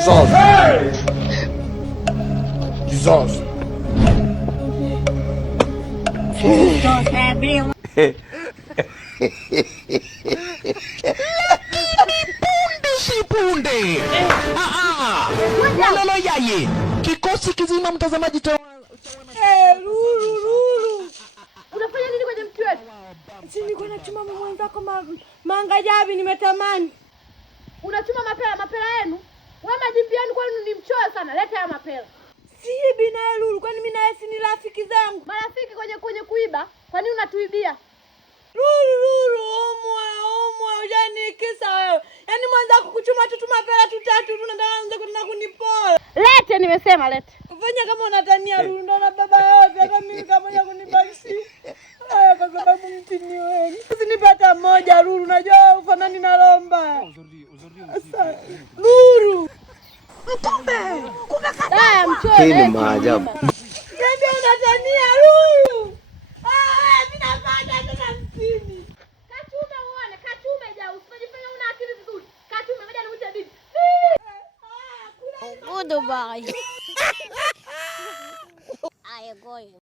Jesus. Jesus. Punde. Walolo yaye. Kikosi kizima mtazamaji Lulu. Unafanya nini kwenye mti wetu? Si niko nachuma mwenzako mangajabi nimetamani. Unachuma mapela yenu? Wewe majimbi yenu kwani ni mchoyo sana. Leta ya mapela. Si bina Lulu, kwani mimi na yeye ni rafiki zangu. Marafiki kwenye kuiba? Kwani unatuibia? Lulu, umwe hujanikisa wewe. Yaani mwenzako kuchuma tu mapela tutatu tunaanza kwenda kunipola. Lete nimesema lete. Fanya kama unatania Lulu, ndo na baba yote hata mimi kama ya kunibaki. Haya kwa sababu mtini wewe. Usinipata moja Lulu, unajua ufanani na lomba. Lulu. Mkumbe. Kumekata mchoyo. Hii ni maajabu. Yaani unatania Lulu. Mimi nafanya tena mtini. Kachume uone, kachume ja usijifanya una akili vizuri. Kachume ngoja nimuite bibi. Goodbye. I agree.